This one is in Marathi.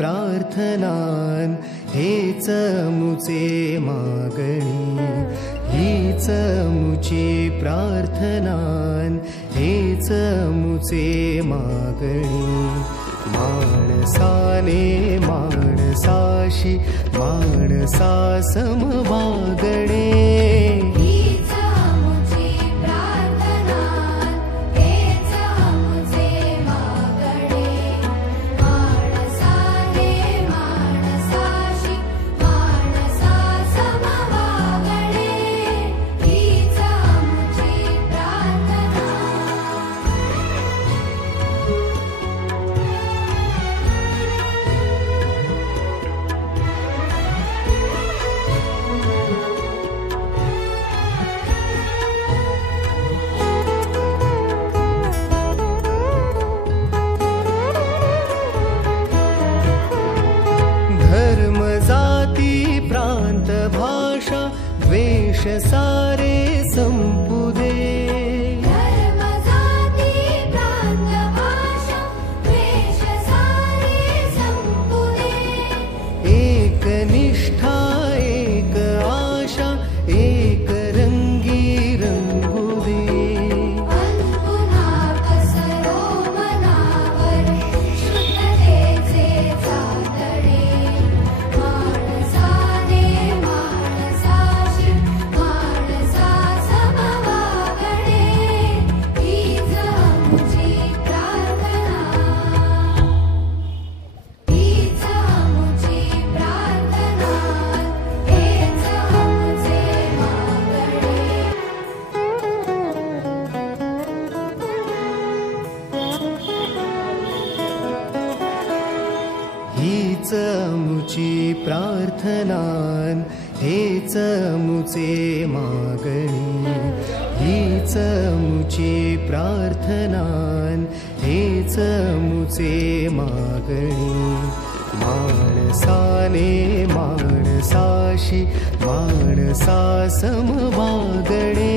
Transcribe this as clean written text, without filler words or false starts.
प्रार्थनान हेच मुचे मागणी, हीच मुची प्रार्थनान हेच मुचे मागणी. माणसाने माणसाशी माणसा समवागणे, भाषा द्वेष सारे संपुदे. धर्म जाती प्रांत भाषा द्वेष सारे संपुदे. एक निष्ठा एक आशा एक रंगी रंगुदे. पुन्हा पसरो मनावर शुद्धतेचे चांदणे. हीच मुची प्रार्थनान हेच मुचे मागणी, हीच मुची प्रार्थनान हेच मुचे मागणी. माणसाने माणसाशी माणसा समवागणे.